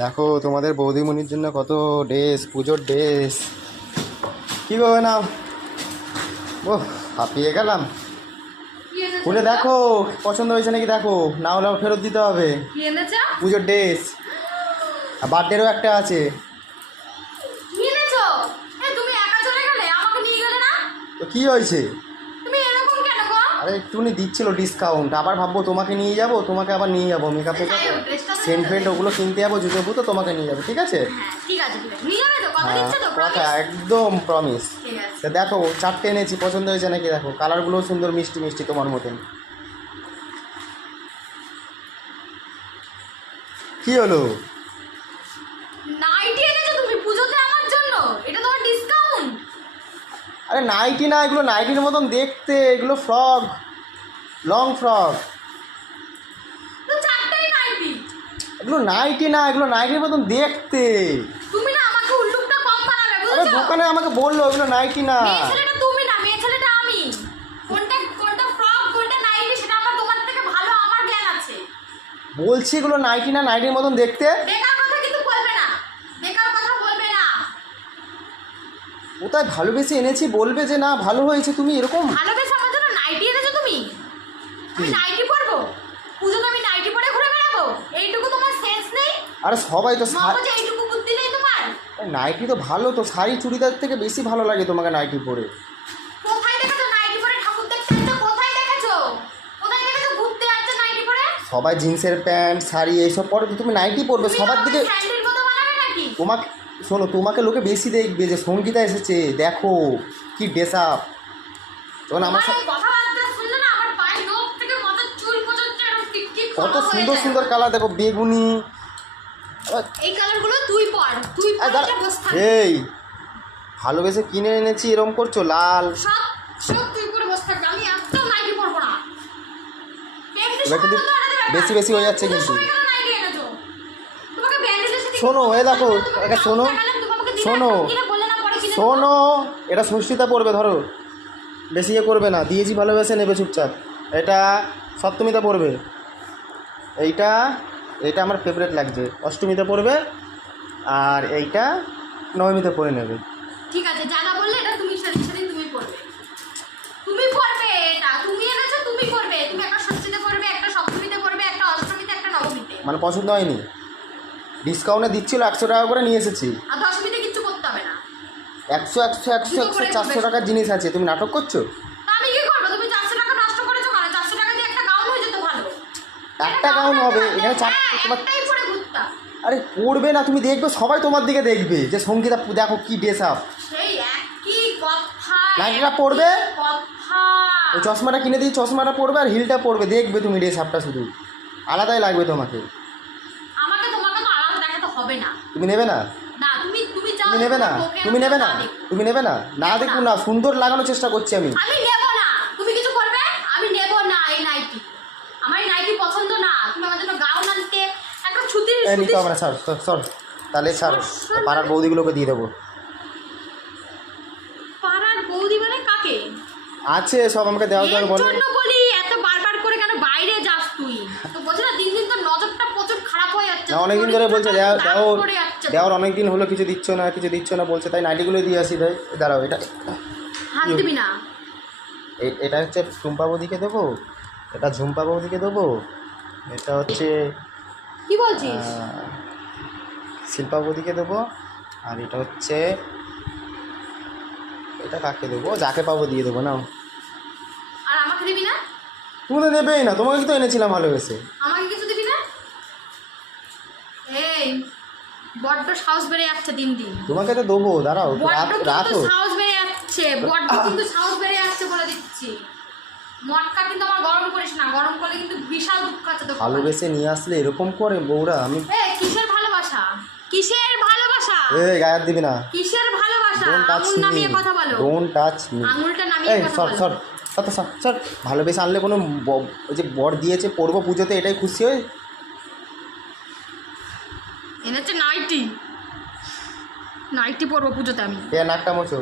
দেখো তোমাদের বৌদিমণির জন্য কত ড্রেস, পুজোর ড্রেস। কী করবে না, ও হাঁপিয়ে গেলাম। খুলে দেখো পছন্দ হয়েছে নাকি দেখো, না হলে ফেরত দিতে হবে। পুজোর ড্রেস, আর বার্থডেরও একটা আছে। তো কী হয়েছে? আরে একটুখানি দিচ্ছিল ডিসকাউন্ট, আবার ভাববো তোমাকে নিয়ে যাবো, তোমাকে আবার নিয়ে যাবো মেকআপ টেকআপ সেন্ট ফেন্ট ওগুলো কিনতে যাবো, জুতো বুতো তোমাকে নিয়ে যাবো, ঠিক আছে? কথা একদম প্রমিস। তা দেখো 4টে এনেছি, পছন্দ হয়েছে নাকি দেখো, কালারগুলোও সুন্দর মিষ্টি মিষ্টি তোমার মতন। কি হলো? আরে নাইটি না, এগুলো নাইটির মতন দেখতে, এগুলো ফ্রক, লং ফ্রক। এগুলো নাইটি না, এগুলো নাইটির মতন দেখতে। আরে দোকানে আমাকে বললো এগুলো নাইটি না। বলছি এগুলো নাইটি না, নাইটির মতন দেখতে। কোথায় ভালোবেসে এনেছি বলবে যে না ভালো হয়েছে, তুমি এরকম ভালোবেসে আমার জন্য নাইটি এনেছো তুমি? আমি নাইটি পরবো? পুজোতে আমি নাইটি পরে ঘুরে বেড়াবো? এইটুকু তোমার সেন্স নেই? আরে সবাই তো মগজে এইটুকু বুদ্ধি নেই তোমার? নাইটি তো ভালো, তো শাড়ি চুড়িদার থেকে বেশি ভালো লাগে তোমাকে নাইটি পরে। কোথায় দেখেছো নাইটি পরে ঠাকুর দেখতে? কোথায় দেখেছো? কোথায় দেখেছো ঘুরতে যাচ্ছে নাইটি পরে? সবাই জিন্সের প্যান্ট শাড়ি এইসব পরে, তো তুমি নাইটি পরবে সবার দিকে। স্যান্ডেল মতো বানাবে নাকি? তোমাকে শোনো, তোমাকে লোকে বেশি দেখবে যে সঙ্গীতা এসেছে, দেখো কি ড্রেস আপ। তখন আমার কথাবার্তা শুনলে না আমার পায়ের নখ থেকে মাথার চুল পর্যন্ত এরকম টিকটিক কত সুন্দর সুন্দর কালার দেখো, বেগুনি। এই কালারগুলো তুই পর, তুই পর এটা বস থাক। এই ভালোবেসে কিনে এনেছি, এরকম করছো লাল। সব তুই পরে বস থাক, আমি একদম নাইটি পরবো না। এবার কিন্তু বেশি বেশি হয়ে যাচ্ছে কিন্তু। শোনো এ দেখো, এটা শোনো শোনো শোনো, এটা সুষ্ঠিতা পড়বে, ধরো বেশি ইয়ে করবে না, দিয়েছি ভালোবেসে নেবে চুপচাপ। এটা সপ্তমীতে পড়বে, এইটা এইটা আমার ফেভারিট লাগছে, অষ্টমীতে পড়বে, আর এইটা নবমীতে পরে নেবে। ঠিক আছে, জানা বললে এটা তুমি সেদিন তুমি পড়বে, তুমি পড়বে, এটা তুমি এনেছো তুমি পড়বে। তুমি একটা ষষ্ঠীতে পড়বে, একটা সপ্তমীতে পড়বে, একটা অষ্টমীতে, একটা নবমীতে। মানে পছন্দ হয়নি? ডিসকাউন্টে দিচ্ছিল 100 টাকা করে নিয়ে এসেছি। আর দশমীতে কিচ্ছু করতে হবে না। 100 100 100 100 400 টাকার জিনিস আছে, তুমি নাটক করছো। আমি কি করবো? তুমি 400 টাকা নষ্ট করেছো কেন? 400 টাকা দিয়ে একটা গাউন হয়ে যেত ভালো। একটা গাউন হবে এখানে, তোমার একটাই পরে ঘুরতাম। আরে পড়বে না, তুমি দেখবে সবাই তোমার দিকে দেখবে যে সঙ্গীতা দেখো কি ড্রেস আপ। সেই একই কথা, নাইটিটা পড়বে, কথা। ওই চশমাটা কিনে দিয়ে চশমাটা পড়বে আর হিলটা পড়বে, দেখবে তুমি ড্রেস আপটা শুধু আলাদাই লাগবে তোমাকে। আমাকে তোমাকে তো আলাদা দেখাতে হবে না। তুমি নেবে না? না তুমি তুমি চাও, তুমি নেবে না? তুমি নেবে না? তুমি নেবে না? না দেখুন না, সুন্দর লাগানোর চেষ্টা করছি আমি। আমি নেব না। তুমি কিছু করবে? আমি নেব না এই নাইটি। আমার এই নাইটি পছন্দ না। তুমি আমার জন্য গাউন আনতে একটা ছুটির নিতে হবে না, স্যার স্যার তাহলে স্যার পাড়ার বৌদিগুলোকে দিয়ে দেবো। পাড়ার বৌদি মানে কাকে? আছে সব, আমাকে দেওয়া যাবে বলো। জন্য বলি এত বারবার করে কেন বাইরে যাস তুই? তো বলছ না দিন দিন তো নজরটা প্রচুর খারাপ হয়ে যাচ্ছে। না অনেকদিন ধরে বলছে দেওয়ার অনেকদিন হলো, কিছু দিচ্ছ না বলছে, তাই নাইটিগুলো দিয়ে আসি। তাই দাঁড়াও, এটা হাত দিবি না। এটা হচ্ছে টুম্পা বৌদিকে দেবো, এটা ঝুম্পা বৌদিকে দেবো, এটা হচ্ছে কি বলছিস? শিল্পা বৌদিকে দেবো, আর এটা হচ্ছে এটা কাকে দেবো, যাকে পাবো দিয়ে দেবো। নাও। আর আমাকে দিবি না? তুমি তো নেবেই না, তোমাকে তো এনেছিলাম ভালোবেসে। আমাকে কিছু দিবি না? এই বড্ড সাহস বেড়ে যাচ্ছে দিন দিন। তোমাকে তো দেবো, দাঁড়াও রাখো। সাহস বেড়ে যাচ্ছে, বড্ড কিন্তু সাহস বেড়ে যাচ্ছে বলে দিচ্ছি। মটকা কিন্তু আমার গরম করিস না, গরম করলে কিন্তু বিশাল দুঃখ আছে তো। ভালোবেসে নিয়ে আসলে এরকম করে বউরা। আমি কিসের ভালোবাসা? কিসের ভালোবাসা? গায়ে হাত দিবি না। কিসের ভালোবাসা? আঙুল নামিয়ে কথা বলো। Don't touch me. আঙুলটা নামিয়ে কথা বলো। সর ভালোবেসে আনলে কোনো ওই যে বর দিয়েছে পড়বো পুজোতে, এটাই খুশি হই। এনেছে নাইটি, নাইটি পরবো পুজোতে আমি। নাকটা মোছো।